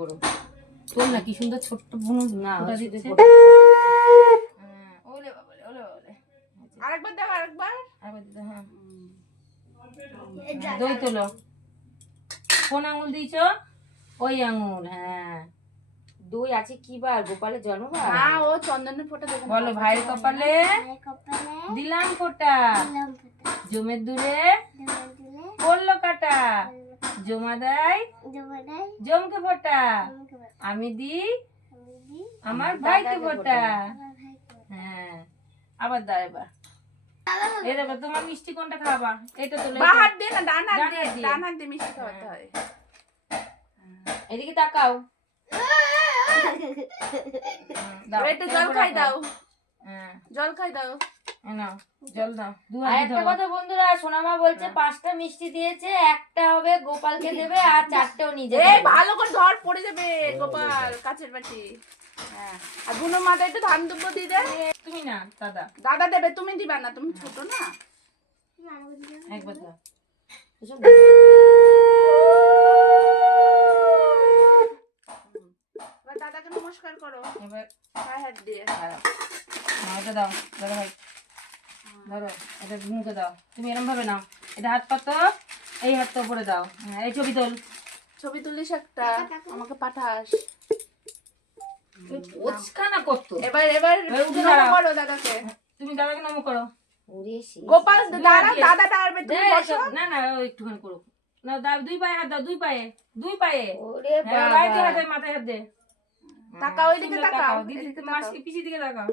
করো। তোর না কি সুন্দর ছোট্ট বুনু না ওটা দিচ্ছে। ওলে বাবা ওলে বাবা। আরেকবার দাও আরেকবার দিতে হ্যাঁ। দই তোলো। কোন আঙুল দিয়েছো? ওই আঙুল। হ্যাঁ দই আছে কি বার? গোপালের জন্মবার? না ও চন্দনের ফোঁটা দেবে। বলো ভাইয়ের কপালে দিলাম ফোঁটা, জমের দূরে পড়লো কাটা, জমা দেয় জমকে ফোঁটা, আমি দিই আমার ভাইকে ফোঁটা। হ্যাঁ আবার দাও এবার। এবার তোমার মিষ্টি কোনটা খাবা? এটা তো বাঁ হাত দিয়ে না ডান হাত দিয়ে, ডান হাত দিয়ে মিষ্টি খাওয়াতে হয়। এদিকে তাকাও। একটু জল খাই দাও। জল খাই দাও। নাও জল দাও। আর একটা কথা বন্ধুরা, সোনামা বলছে 5টা মিষ্টি দিয়েছে, একটা হবে গোপালকে দেবে আর 4টেও নিজে এই ভালো করে ধর পড়ে যাবে গোপাল কাচের বাটি। হ্যাঁ আর বুনো মাথায় একটু ধান দুব্ব দিয়ে দে। তুমি না দাদা দাদা দেবে, তুমি দিবা না, তুমি ছোট না। একবার দাও। এবার দাদাকে নমস্কার করো এবার পায়ে হাত দিয়ে। এটা দাও দাদা ভাই, ধরো এটা মুখে দাও। তুমি এরকম ভাবে নাও, এটা হাত পাতো, এই হাতটা উপরে দাও। হ্যাঁ এই ছবি তোল। ছবি তুলিস একটা, আমাকে পাঠাস। ওচকা না করতো। এবার এবার উঠে নমো দাঁড়াও। করো দাদাকে। তুমি দাদাকে নমো করো। গোপাল দাঁড়া, দাদা দাঁড়াবে, তুমি বসো। না না ও একটুখানি করো না। দাও দুই পায়ে হাত দাও, দুই পায়ে দুই পায়ে। ওরে হ্যাঁ বাবা, রাইট হাতে মাথায় হাত দে। তাকাও, ওইদিকে সুন্দর তাকাও, দিদি এদিকে মাসকে পিছিয়ে দিকে তাকাও।